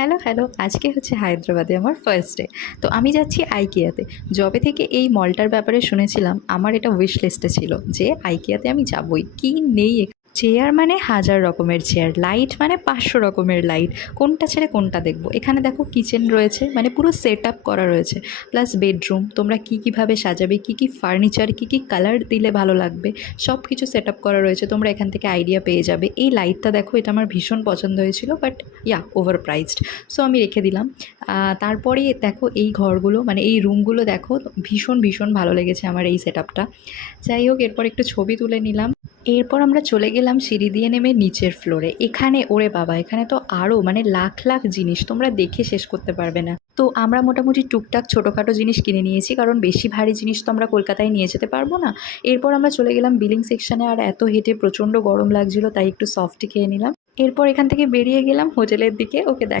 Hello hello, আজকে হচ্ছে হায়দ্রাবাদে আমার ফার্স্ট ডে। তো আমি যাচ্ছি আইকিয়াতে। যবে থেকে এই মলটার ব্যাপারে শুনেছিলাম, আমার এটা উইশ লিস্টে ছিল যে আইকিয়াতে আমি যাবই। কি নেই চেয়ার মানে হাজার রকমের চেয়ার, লাইট মানে 500 রকমের লাইট, কোনটা ছেড়ে কোনটা দেখবো। এখানে দেখো কিচেন রয়েছে, মানে পুরো সেট আপ করা রয়েছে, প্লাস বেডরুম। তোমরা কী কীভাবে সাজাবে, কী কী ফার্নিচার, কী কী কালার দিলে ভালো লাগবে, সব কিছু সেট আপ করা রয়েছে। তোমরা এখান থেকে আইডিয়া পেয়ে যাবে। এই লাইটটা দেখো, এটা আমার ভীষণ পছন্দ হয়েছিল, বাট ওভার প্রাইসড, সো আমি রেখে দিলাম। তারপরে দেখো এই ঘরগুলো, মানে এই রুমগুলো দেখো, ভীষণ ভীষণ ভালো লেগেছে আমার এই সেট আপটা। যাই হোক, এরপর একটু ছবি তুলে নিলাম। এরপর আমরা চলে গেলাম সিঁড়ি দিয়ে নেমে নিচের ফ্লোরে। এখানে ওরে বাবা, এখানে তো আরও মানে লাখ লাখ জিনিস, তোমরা দেখে শেষ করতে পারবে না। তো আমরা মোটামুটি টুকটাক ছোটোখাটো জিনিস কিনে নিয়েছি, কারণ বেশি ভারী জিনিস তো আমরা কলকাতায় নিয়ে যেতে পারবো না। এরপর আমরা চলে গেলাম বিলিং সেকশানে, আর এত হেঁটে প্রচণ্ড গরম লাগছিলো, তাই একটু সফট খেয়ে নিলাম। এরপর এখান থেকে বেরিয়ে গেলাম হোটেলের দিকে। ওকে